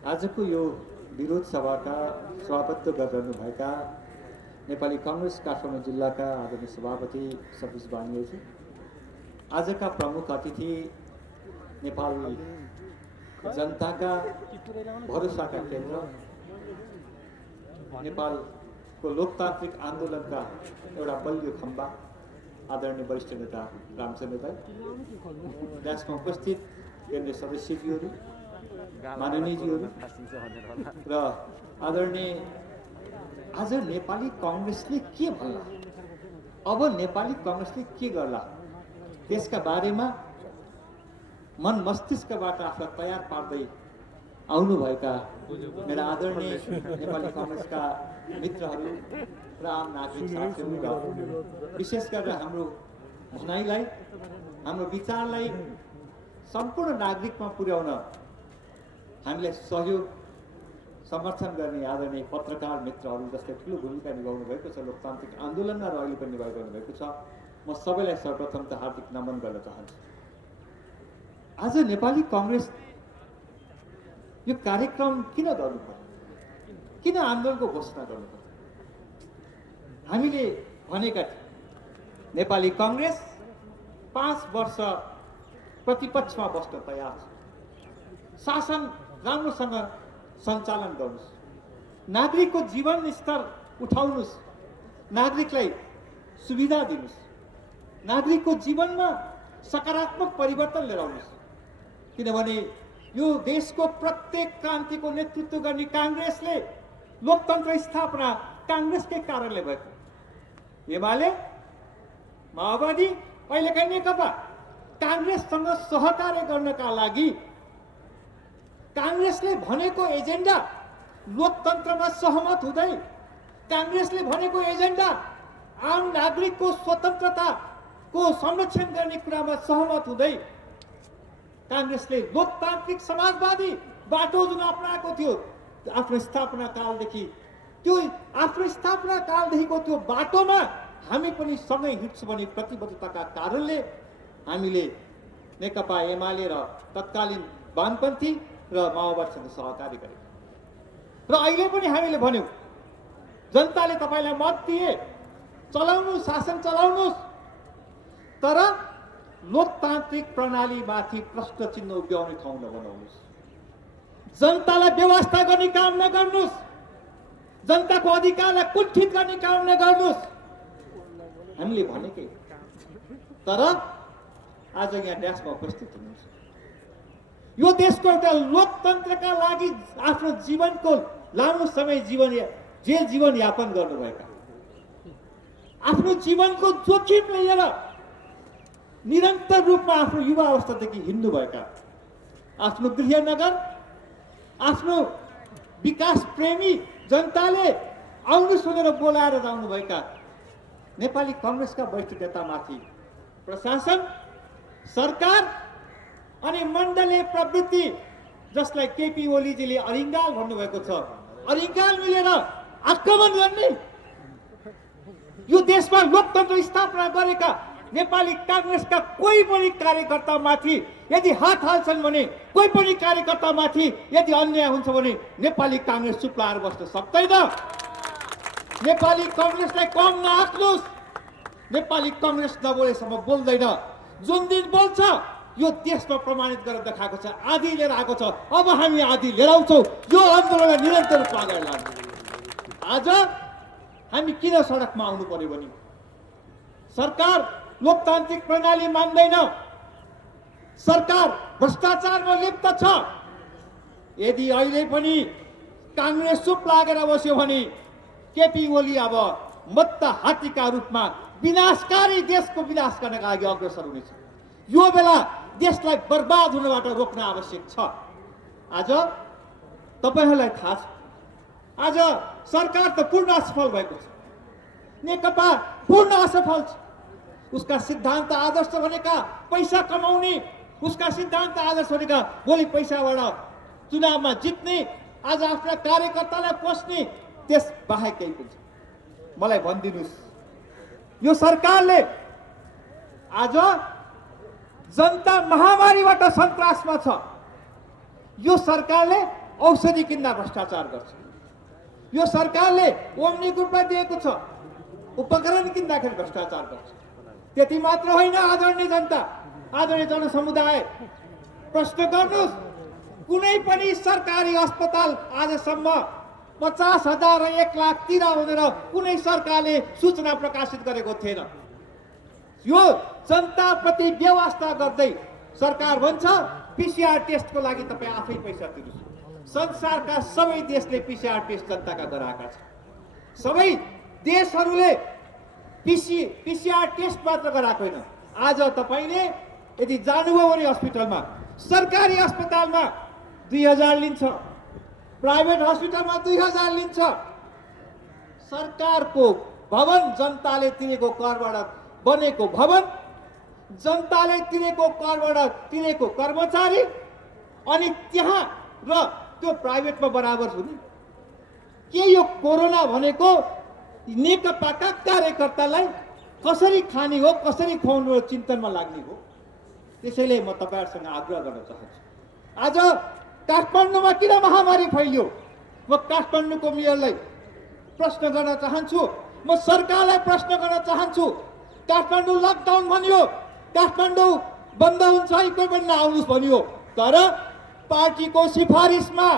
आजको यो विरोध सभाका सभापतित्व गरिरहनुभएका नेपाली कांग्रेस काठमाडौँ जिल्लाका आदरणीय सभापति सतीश बानियाजी, आजका प्रमुख अतिथि नेपाल जनताका भरोसाका केन्द्र, नेपालको लोकतान्त्रिक आन्दोलनका एउटा बलियो खम्बा आदरणीय वरिष्ठ नेता रामचन्द्र दाइ, त्यसमा उपस्थित केन्द्रीय सदस्यज्यूहरू, माननीयज्यूहरू र आदरणीय, आज नेपाली कांग्रेसले के भन्ला, अब नेपाली कांग्रेसले के गर्ला, त्यसका बारेमा मन मस्तिष्कबाट आफूलाई तयार पार्दै आउनुभएका मेरा आदरणीय नेपाली कांग्रेसका मित्रहरू र आम नागरिक साथीहरू र विशेष गरेर हाम्रो भनाइलाई, हाम्रो विचारलाई सम्पूर्ण नागरिकमा पुर्याउन हामीलाई सहयोग समर्थन गर्ने आदरणीय पत्रकार मित्रहरू जसले ठुलो भूमिका निभाउनु भएको छ लोकतान्त्रिक आन्दोलनमा र अहिले पनि निभाइरहनु भएको छ, म सबैलाई सर्वप्रथम त हार्दिक नमन गर्न चाहन्छु। आज नेपाली कांग्रेस यो कार्यक्रम किन गर्नुपर्यो, किन आन्दोलनको घोषणा गर्नुपर्यो? हामीले भनेका थियौँ नेपाली कांग्रेस 5 वर्ष प्रतिपक्षमा बस्न तयार छ, शासन राम्रोसँग सञ्चालन गर्नुस्, नागरिकको जीवन स्तर उठाउनुस्, नागरिकलाई सुविधा दिनुस्, नागरिकको जीवनमा सकारात्मक परिवर्तन लिएर आउनुस्। किनभने यो देशको प्रत्येक क्रान्तिको नेतृत्व गर्ने कांग्रेसले लोकतन्त्र स्थापना कांग्रेसकै कारणले भएको। एमाले, माओवादी, अहिलेका नेकपा कांग्रेससँग सहकार्य गर्नका लागि कांग्रेसले भनेको एजेन्डा लोकतन्त्रमा सहमत हुँदै, कांग्रेसले भनेको एजेन्डा आम नागरिकको स्वतन्त्रताको संरक्षण गर्ने कुरामा सहमत हुँदै कांग्रेसले लोकतान्त्रिक समाजवादी बाटो जुन अपनाएको थियो आफ्नो स्थापना कालदेखि, त्यो आफ्नो स्थापना कालदेखिको त्यो बाटोमा हामी पनि सँगै हिँड्छौँ भन्ने प्रतिबद्धताका कारणले हामीले नेकपा एमाले र तत्कालीन वामपन्थी र माओवादीसँग सहकारी गरेका र अहिले पनि हामीले भन्यौं जनताले तपाईलाई मत दिए, चलाउनु, शासन चलाउनुस्, तर लोकतान्त्रिक प्रणालीमाथि प्रश्न चिन्ह उभ्याउने ठाउँ नबनाउनुस्, जनतालाई व्यवस्था गर्ने काम नगर्नुस्, जनताको अधिकारलाई कुण्ठित गर्ने काम नगर्नुस्, हामीले भनेकै। तर आज यहाँ ड्यासमा उपस्थित हुनुहुन्छ, यो देशको एउटा लोकतन्त्रका लागि आफ्नो जीवनको लामो समय जेल जीवन यापन गर्नुभएका, आफ्नो जीवनको जोखिम लिएर निरन्तर रूपमा आफ्नो युवा अवस्थादेखि हिँड्नुभएका, आफ्नो गृहनगर, आफ्नो विकास प्रेमी जनताले आउनु सुनेर बोलाएर जानुभएका नेपाली कांग्रेसका वरिष्ठ नेतामाथि प्रशासन, सरकार अनि मण्डलीय प्रवृत्ति, जसलाई केपी ओलीजीले अरिङ्गाल भन्नुभएको छ, अरिङ्गाल मिलेर आक्रमण गर्ने, यो देशमा लोकतन्त्र स्थापना गरेका नेपाली कांग्रेसका कोही पनि कार्यकर्तामाथि यदि हात हाल्छन् भने, कोही पनि कार्यकर्तामाथि यदि अन्याय हुन्छ भने नेपाली कांग्रेस चुप लाएर बस्न सक्दैन। नेपाली कांग्रेसलाई कम नआक्नुस्, नेपाली कांग्रेस नबोलेसम्म बोल्दैन, जुन दिन बोल्छ यो देशमा प्रमाणित गरेर देखाएको छ, आदि लिएर आएको छ, अब हामी आदि लिएर आउँछौँ, यो आन्दोलनलाई निरन्तर रूपमा अगाडि लान्छौँ। आज हामी किन सडकमा आउनु पर्यो भने सरकार लोकतान्त्रिक प्रणाली मान्दैन, सरकार भ्रष्टाचारमा लिप्त छ। यदि अहिले पनि कांग्रेस चुप लागेर बस्यो भने केपी ओली अब मत्त हात्तीका रूपमा विनाशकारी देशको विनाश गर्नका लागि अग्रसर हुनेछ। यो बेला देशलाई बर्बाद हुनबाट रोक्न आवश्यक छ। आज तपाईहरूलाई थाहा छ, आज सरकार त पूर्ण असफल भएको छ, नेकपा पूर्ण असफल छ। उसका सिद्धान्त आदर्श भनेका पैसा कमाउने, उसका सिद्धान्त आदर्श भनेका भोलि पैसाबाट चुनावमा जित्ने, आज आफ्ना कार्यकर्तालाई पोस्ने, त्यस बाहेक केही पनि छैन। मलाई भनिदिनुस्, यो सरकारले आज जनता महामारीबाट सन्तासमा छ, यो सरकारले औषधि किन्दा भ्रष्टाचार गर्छ। यो सरकारले ओम्नी ग्रुपलाई दिएको छ, उपकरण किन्दाखेरि भ्रष्टाचार गर्छ। त्यति मात्र होइन, आदरणीय जनता, आदरणीय जनसमुदाय, प्रश्न गर्नुहोस्, कुनै पनि सरकारी अस्पताल आजसम्म 50,000 र 1 लाख तिरा भनेर कुनै सरकारले सूचना प्रकाशित गरेको थिएन। यो जनताप्रति व्यवस्था गर्दै सरकार भन्छ पीसीआर टेस्टको लागि तपाईँ आफै पैसा दिनुहोस्। संसारका सबै देशले पीसीआर टेस्ट जनताका गराएका छन्। सबै देशहरूले पीसीआर टेस्ट मात्र गराएको होइन। आज तपाईँले यदि जानुभयो भने हस्पिटलमा, सरकारी अस्पतालमा 2000 लिन्छ, प्राइभेट हस्पिटलमा 2000 लिन्छ। सरकारको भवन, जनताले तिरेको करबाट बनेको भवन, जनताले तिरेको करबाट तिरेको कर्मचारी, अनि त्यहाँ र त्यो प्राइभेटमा बराबर हुने। के यो कोरोना भनेको नेकपाका कार्यकर्तालाई कसरी खाने हो, कसरी खुवाउनु हो चिन्तनमा लाग्ने हो? त्यसैले म तपाईहरुसँग आग्रह गर्न चाहन्छु, आज काठमाडौँमा किन महामारी फैलियो? म काठमाडौँको मेयरलाई प्रश्न गर्न चाहन्छु, म सरकारलाई प्रश्न गर्न चाहन्छु। काठमाडौँ लकडाउन भनियो, काठमाडौँ बन्द हुन्छ, कोही पनि नआउनुहोस् भनियो, तर पार्टीको सिफारिसमा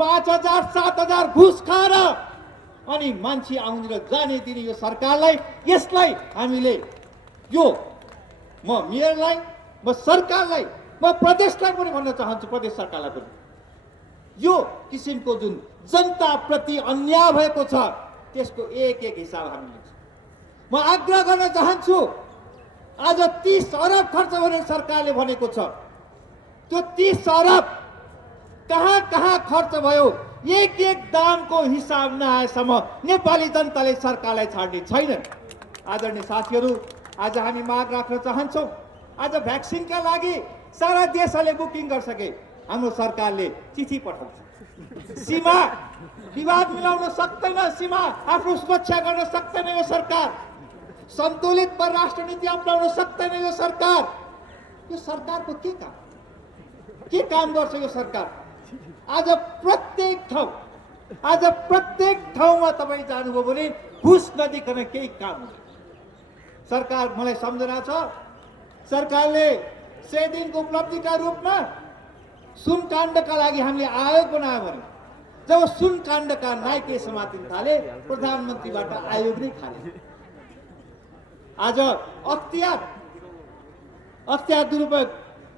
5,000 7,000 घुस खाएर अनि मान्छे आउने र जाने दिने यो सरकारलाई, यसलाई हामीले यो म मेयरलाई, म सरकारलाई, म प्रदेशलाई पनि भन्न चाहन्छु, प्रदेश सरकारलाई पनि यो किसिमको जुन जनताप्रति अन्याय भएको छ त्यसको एक एक हिसाब हामी लिन्छौँ। म आग्रह गर्न चाहन्छु, आज 30 अरब खर्च गर्ने सरकारले भनेको छ, त्यो 30 अरब कहाँ कहाँ खर्च भयो एक एक दामको हिसाब नआएसम्म नेपाली जनताले सरकारलाई छाड्ने छैनन्। आदरणीय साथीहरू, आज हामी माग राख्न चाहन्छौँ, आज भ्याक्सिनका लागि सारा देशहरूले बुकिङ गरिसके, हाम्रो सरकारले चिठी पठाउँछ। सीमा विवाद मिलाउन सक्दैन, सीमा आफ्नो सुरक्षा गर्न सक्दैन यो सरकार, सन्तुलित परराष्ट्र नीति अपनाउन सक्दैन यो सरकार। यो सरकारको के काम गर्छ यो सरकार? आज प्रत्येक ठाउँमा तपाईँ जानुभयो भने घुस नदिकन केही काम हुन्छ। सरकार, मलाई सम्झना छ, सरकारले 100 दिनको उपलब्धिका रूपमा सुन काण्डका लागि हामीले आयोग बनायो भने जब सुन काण्डका नाइके समातिन थाले, प्रधानमन्त्रीबाट आयोग नै खाले। आज अख्तियार दुरुपयोग,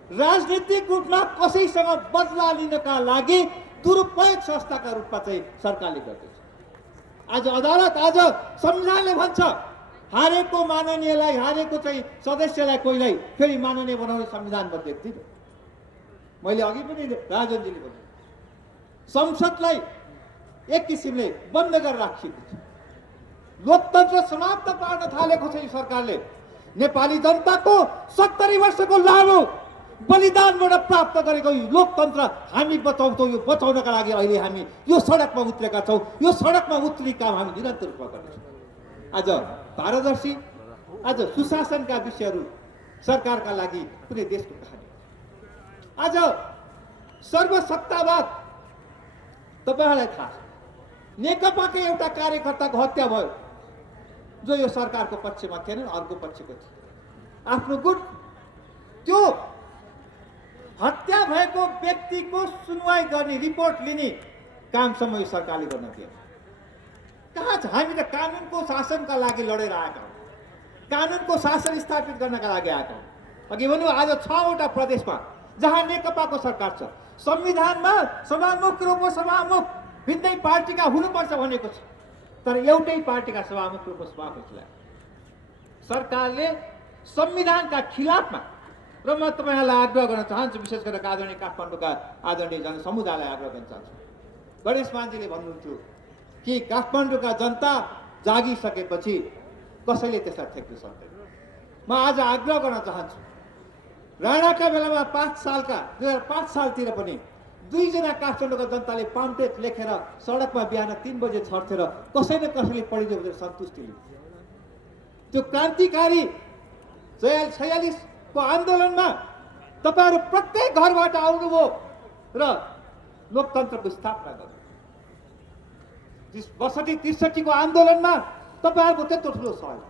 राजनीतिक रूपमा कसैसँग बदला लिनका लागि दुरुपयोग संस्थाका रूपमा चाहिँ सरकारले गर्दैछ। आज अदालत, आज संविधानले भन्छ हारेको माननीयलाई, हारेको चाहिँ सदस्यलाई कोहीलाई फेरि माननीय बनाउने संविधानमा देख्दिन। मैले अघि पनि राजनजीले भने संसदलाई एक किसिमले बन्द गरेर राखिएको छ। लोकतन्त्र समाप्त पार्न थालेको छ यो सरकारले। नेपाली जनताको 70 वर्षको लामो बलिदानबाट प्राप्त गरेको यो लोकतन्त्र हामी बचाउँछौँ। यो बचाउनका लागि अहिले हामी यो सडकमा उत्रेका छौँ। यो सडकमा उत्रिने काम हामी निरन्तर रूपमा गर्छौँ। आज पारदर्शी, आज सुशासनका विषयहरू सरकारका लागि कुनै देशको कहानी। आज सर्वसत्तावाद, तपाईहरुलाई थाहा छ, नेकपाकै एउटा कार्यकर्ताको हत्या भयो जो यो सरकारको पक्षमा थिएन, अर्को पक्षको थियो। आफ्नो गुट, त्यो हत्या भएको व्यक्तिको सुनवाई गर्ने, रिपोर्ट लिने कामसम्म यो सरकारले गर्न दिएन। कहाँ छ? हामी त कानुनको शासनका लागि लडेर आएका हौँ, कानुनको शासन स्थापित गर्नका लागि आएका हौँ। अघि भन्नु, आज 6 वटा प्रदेशमा जहाँ नेकपाको सरकार छ, संविधानमा सभामुख र उपसभामुख भिन्दै पार्टीका हुनुपर्छ भनेको छ, तर एउटै पार्टीका सभामुख र उपसभामुखलाई सरकारले संविधानका खिलाफमा। र म तपाईहरुलाई आग्रह गर्न चाहन्छु, विशेष गरेर आदरणीय काठमाडौँका आदरणीय जनसमुदायलाई आग्रह गर्न चाहन्छु। गणेश मानजीले भन्नुहुन्थ्यो कि काठमाडौँका जनता जागिसकेपछि कसैले त्यसलाई ठेक्न सक्दैन। म आज आग्रह गर्न चाहन्छु, राणाका बेलामा 2005 सालतिर पनि 2 जना काठमाडौँका जनताले पाम्पलेट लेखेर सडकमा बिहान 3 बजे छर्थ्यो र कसै न कसैले पढिदियो भनेर सन्तुष्टि लिन्थ्यो। त्यो क्रान्तिकारी 46 को आन्दोलनमा तपाईहरु प्रत्येक घरबाट आउनुभयो र लोकतन्त्रको स्थापना गर्यो। 62-63 को आन्दोलनमा तपाईहरुको त्यत्रो ठुलो सहयोग।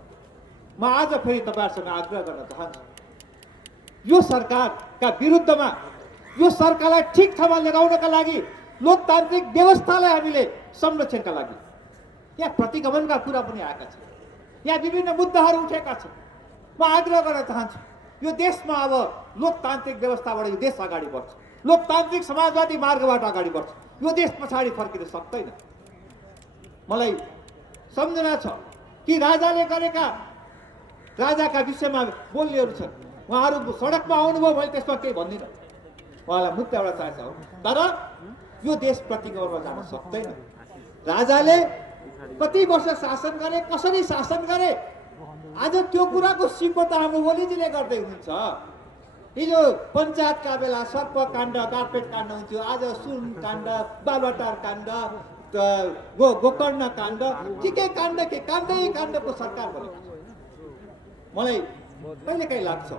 म आज फेरि तपाईहरुसँग आग्रह गर्न चाहन्छु, यो सरकारका विरुद्धमा यो सरकारलाई ठिक ठाउँमा लगाउनका लागि लोकतान्त्रिक व्यवस्थालाई हामीले संरक्षणका लागि यहाँ प्रतिगमनका कुरा पनि आएका छन्, यहाँ विभिन्न मुद्दाहरू उठेका छन्। म आग्रह गर्न चाहन्छु, यो देशमा अब लोकतान्त्रिक व्यवस्थाबाट यो देश अगाडि बढ्छ, लोकतान्त्रिक समाजवादी मार्गबाट अगाडि बढ्छ, यो देश पछाडि फर्किन सक्दैन। मलाई सम्झना छ कि राजाले गरेका राजाका विषयमा बोल्नेहरू छन्, उहाँहरू सडकमा आउनुभयो, मैले त्यसमा केही भन्दिनँ, उहाँलाई मुद्दा एउटा चाहिन्छ हो, तर यो देश प्रतिगमनमा जान सक्दैन। राजाले कति वर्ष शासन गरे, कसरी शासन गरे, आज त्यो कुराको सिको त हाम्रो ओलीजीले गर्दै हुनुहुन्छ। हिजो पञ्चायतका बेला सर्पकाण्ड कार्पेट काण्ड हुन्थ्यो, आज सुन काण्ड, बालुवाटार काण्ड, गोकर्ण काण्ड, के काण्डको सरकार बनेको छ। मलाई कहिलेकाहीँ लाग्छ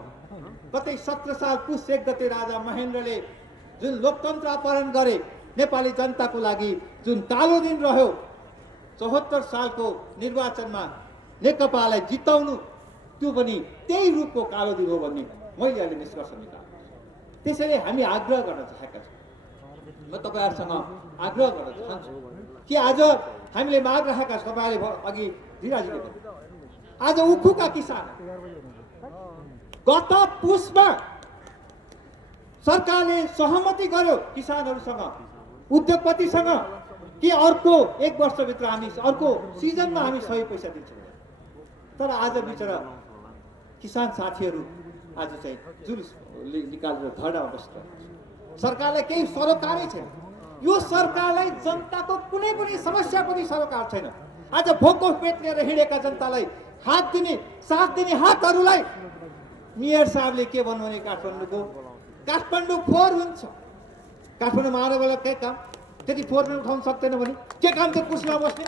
कतै 17 साल पुस 1 गते राजा महेन्द्रले जुन लोकतन्त्र अपहरण गरे, नेपाली जनताको लागि जुन कालो दिन रह्यो, 74 सालको निर्वाचनमा नेकपालाई जिताउनु, त्यो पनि त्यही रूपको कालो दिन हो भन्ने मैले अहिले निष्कर्ष निकाल्छु। त्यसैले हामी आग्रह गर्न चाहेका छौँ, म तपाईहरुसँग आग्रह गर्न चाहन्छु कि आज हामीले माग राखेका छौँ, तपाईहरुले अघि धीराजीले भने आज उखुका किसान गत पुसमा सरकारले सहमति गर्यो किसानहरूसँग, उद्योगपतिसँग कि अर्को 1 वर्षभित्र हामी अर्को सिजनमा हामी सही पैसा दिन्छौँ। तर आज बिचरा किसान साथीहरू आज चाहिँ जुलुस निकालेर धरनामा बसिरहेको छ। सरकारलाई केही सरोकारै छैन। यो सरकारलाई जनताको कुनै पनि समस्या पनि सरोकार छैन। आज भोको पेट लिएर हिँडेका जनतालाई हात दिने, साथ दिने हातहरूलाई मेयर साहबले के भन्नु भने काठमाडौँ फोहोर हुन्छ, काठमाडौँमा आएर बेला के काम त्यति फोहोर पनि उठाउन सक्दैन भने के काम त्यो कुर्सीमा बस्ने?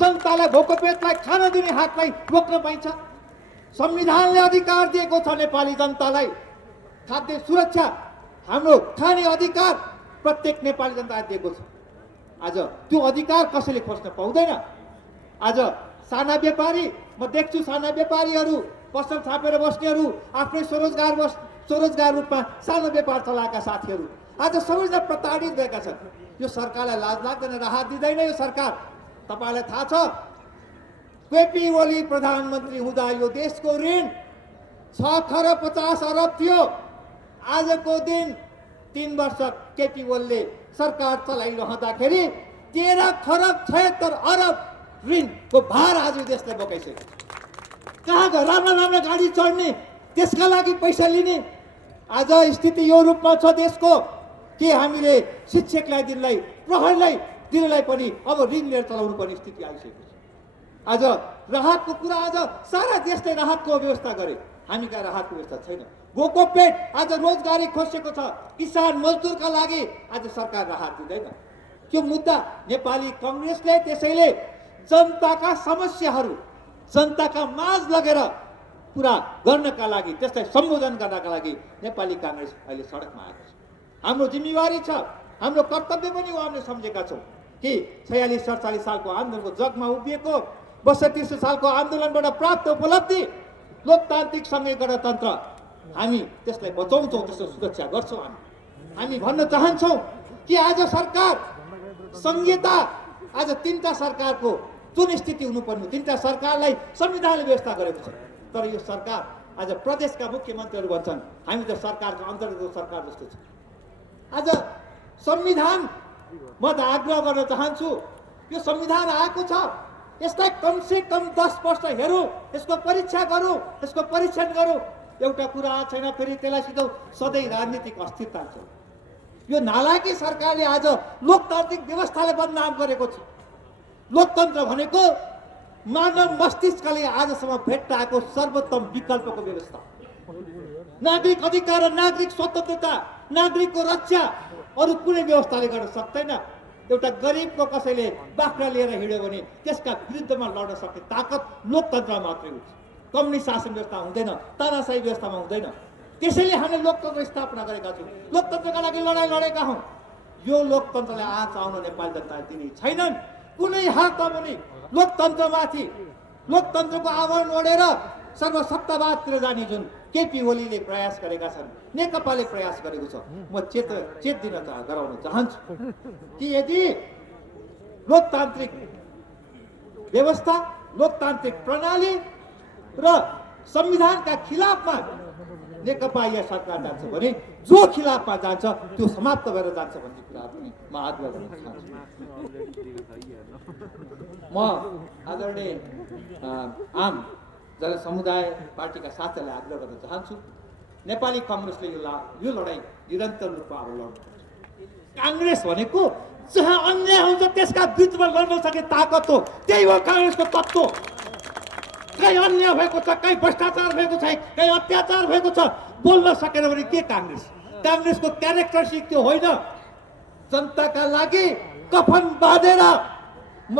जनतालाई भोको पेटलाई खान दिने हातलाई रोक्न पाइन्छ? संविधानले अधिकार दिएको छ नेपाली जनतालाई खाद्य सुरक्षा, हाम्रो खाने अधिकार प्रत्येक नेपाली जनतालाई दिएको छ। आज त्यो अधिकार कसैले खोज्न पाउँदैन। आज साना व्यापारी, म देख्छु साना व्यापारीहरू, पसल छापेर बस्नेहरू, आफ्नै स्वरोजगार रूपमा सानो व्यापार चलाएका साथीहरू आज सबैजना प्रताडित भएका छन्। यो सरकारलाई लाज लाग्दैन, राहत दिँदैन यो सरकार। तपाईलाई थाहा छ केपी ओली प्रधानमन्त्री हुँदा यो देशको ऋण 6 खरब 50 अरब थियो। आजको दिन 3 वर्ष केपी ओलीले सरकार चलाइरहँदाखेरि 13 खरब 76 अरब ऋणको भार आज देशलाई बोकाइसक्यो। कहाँ राम्रो गाडी चढ्ने, त्यसका लागि पैसा लिने आज स्थिति यो रूपमा छ देशको कि हामीले शिक्षकलाई दिनलाई, प्रहरीलाई दिनलाई पनि अब ऋण लिएर चलाउनु पर्ने स्थिति आइसकेको छ। आज राहतको कुरा, आज सारा देशले राहतको व्यवस्था गरे, हामी कहाँ राहतको व्यवस्था छैन। भोको पेट आज रोजगारी खोसेको छ, किसान मजदुरका लागि आज सरकार राहत दिँदैन। त्यो मुद्दा नेपाली कांग्रेसले त्यसैले जनताका समस्याहरू जनताका माझ लगेर पुरा गर्नका लागि, त्यसलाई सम्बोधन गर्नका लागि नेपाली कांग्रेस अहिले सडकमा आएको छ। हाम्रो जिम्मेवारी छ, हाम्रो कर्तव्य पनि हो। हामीले सम्झेका छौँ कि 46-47 सालको आन्दोलनको जगमा उभिएको, 32 सालको आन्दोलनबाट प्राप्त उपलब्धि लोकतान्त्रिक संघीय गणतन्त्र, हामी त्यसलाई बचाउँछौँ, त्यसको सुरक्षा गर्छौँ। हामी भन्न चाहन्छौँ कि आज सरकार संहिता, आज 3टा सरकारको जुन स्थिति हुनुपर्ने, 3टा सरकारलाई संविधानले व्यवस्था गरेको छ। तर यो सरकार आज प्रदेशका मुख्यमन्त्रीहरू भन्छन् हामी त सरकारको अन्तर्गत सरकार जस्तो छ। आज संविधान, म त आग्रह गर्न चाहन्छु, यो संविधान आएको छ, यसलाई कमसे कम 10 वर्ष हेरौँ, यसको परीक्षा गरौँ, यसको परीक्षण गरौँ। एउटा कुरा छैन, फेरि त्यसलाई सिधै सधैँ राजनीतिक अस्थिरता छ। यो नालायकी सरकारले आज लोकतान्त्रिक व्यवस्थाले बदनाम गरेको छ। लोकतन्त्र भनेको मानव मस्तिष्कले आजसम्म भेट्टा आएको सर्वोत्तम विकल्पको व्यवस्था, नागरिक अधिकार र नागरिक स्वतन्त्रता, नागरिकको रक्षा अरू कुनै व्यवस्थाले गर्न सक्दैन। एउटा गरिबको कसैले बाख्रा लिएर हिँड्यो भने त्यसका विरुद्धमा लड्न सक्ने ताकत लोकतन्त्रमा मात्रै हुन्छ। कम्युनिस्ट शासन व्यवस्था हुँदैन, तानाशाही व्यवस्थामा हुँदैन। त्यसैले हामीले लोकतन्त्र स्थापना गरेका छौँ, लोकतन्त्रका लागि लडाइँ लडेका हौँ। यो लोकतन्त्रलाई आँच आउन नेपाली जनताले दिने छैनन्। कुनै हालतमा पनि लोकतन्त्रमाथि लोकतन्त्रको आवरण ओढेर सर्वसत्तावादतिर जाने जुन केपी ओलीले प्रयास गरेका छन्, नेकपाले प्रयास गरेको छ, म चेत दिन गराउन चाहन्छु कि यदि लोकतान्त्रिक व्यवस्था, लोकतान्त्रिक प्रणाली र संविधानका खिलाफमा नेकपा या सरकार जान्छ भने जो खिलाफमा जान्छ त्यो समाप्त भएर जान्छ भन्ने कुरा पनि म आग्रह गर्न चाहन्छु। म आदरणीय आम जनसमुदाय पार्टीका साथीहरूलाई आग्रह गर्न चाहन्छु, नेपाली कांग्रेसले यो लडाईँ निरन्तर रूपमा अब लड्नुपर्छ। कांग्रेस भनेको जहाँ अन्याय हुन्छ त्यसका बिचमा लड्न सक्ने ताकत हो, त्यही हो कांग्रेसको तत्त्व। कहीँ अन्याय भएको छ, कहीँ भ्रष्टाचार भएको छ, कहीँ अत्याचार भएको छ, बोल्न सकेन भने के कांग्रेस? कांग्रेसको क्यारेक्टरिस्टिक त्यो होइन। जनताका लागि कफन बाँधेर म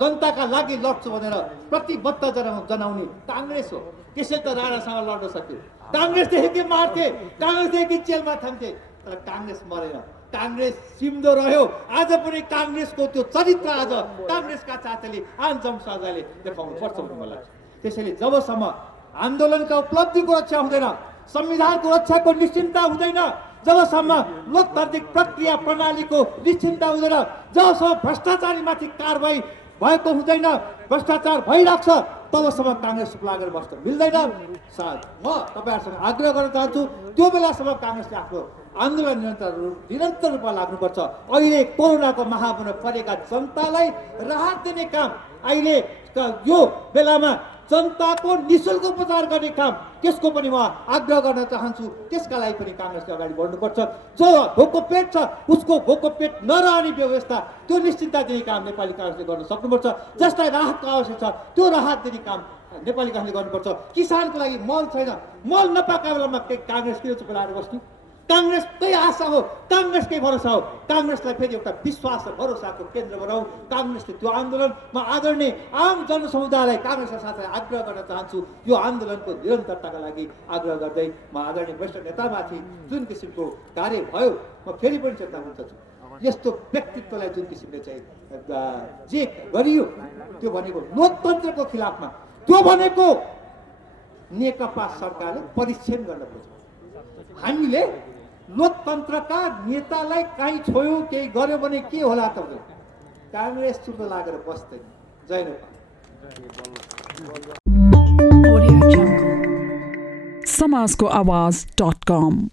जनताका लागि लड्छु भनेर प्रतिबद्ध जनाउने कांग्रेस हो। त्यसै त राणासँग लड्न सक्यो। कांग्रेसदेखि मार्थे, कांग्रेसदेखि जेलमा थाम्थे, तर कांग्रेस मरेन, कांग्रेस सिम्दो रह्यो। आज पनि कांग्रेसको त्यो चरित्र आज कांग्रेसका साथीले आम जनसमुदायले देखाउनु पर्छ भन्ने मलाई लाग्छ। त्यसैले जबसम्म आन्दोलनका उपलब्धिको रक्षा हुँदैन, संविधानको रक्षाको निश्चिन्ता हुँदैन, जबसम्म लोकतान्त्रिक प्रक्रिया प्रणालीको निश्चिन्ता हुँदैन, जबसम्म भ्रष्टाचारीमाथि कारबाही भएको हुँदैन, भ्रष्टाचार भइरहेको छ, तबसम्म कांग्रेस लागेर बस्न मिल्दैन। म तपाईँहरूसँग आग्रह गर्न चाहन्छु, त्यो बेलासम्म कांग्रेसले आफ्नो आन्दोलन निरन्तर रूपमा लाग्नुपर्छ। अहिले कोरोनाको महामारीमा परेका जनतालाई राहत दिने काम, अहिले यो बेलामा जनताको निःशुल्क उपचार गर्ने काम, त्यसको पनि म आग्रह गर्न चाहन्छु। त्यसका लागि पनि कांग्रेसले अगाडि बढ्नुपर्छ। जो भोको पेट छ उसको भोको पेट नरहने व्यवस्था, त्यो निश्चिन्ता दिने काम नेपाली कांग्रेसले गर्न सक्नुपर्छ। जसलाई राहतको आवश्यक छ त्यो राहत दिने काम नेपाली कांग्रेसले गर्नुपर्छ। किसानको लागि मल छैन, मल नपाएका बेलामा कांग्रेस किन चुप लागेर बस्ने? कांग्रेसकै आशा हो, कांग्रेसकै भरोसा हो। कांग्रेसलाई फेरि एउटा विश्वास र भरोसाको केन्द्र बनाऊ। कांग्रेसले त्यो आन्दोलन, म आदरणीय आम जनसमुदायलाई कांग्रेसका साथै आग्रह गर्न चाहन्छु, यो आन्दोलनको निरन्तरताका लागि आग्रह गर्दै म आदरणीय वरिष्ठ नेतामाथि जुन किसिमको कार्य भयो, म फेरि पनि चेतना गर्न चाहन्छु। यस्तो व्यक्तित्वलाई जुन किसिमले चाहिँ जे गरियो त्यो भनेको लोकतन्त्रको खिलाफमा, त्यो भनेको नेकपा सरकारले परीक्षण गर्न खोज्छ। हामीले लोकतन्त्रका नेतालाई काहीँ छोयौँ, केही गर्यो भने के होला त? कांग्रेस चुप लागेर बस्दैन। जय नेपाल। समाजको आवाज.com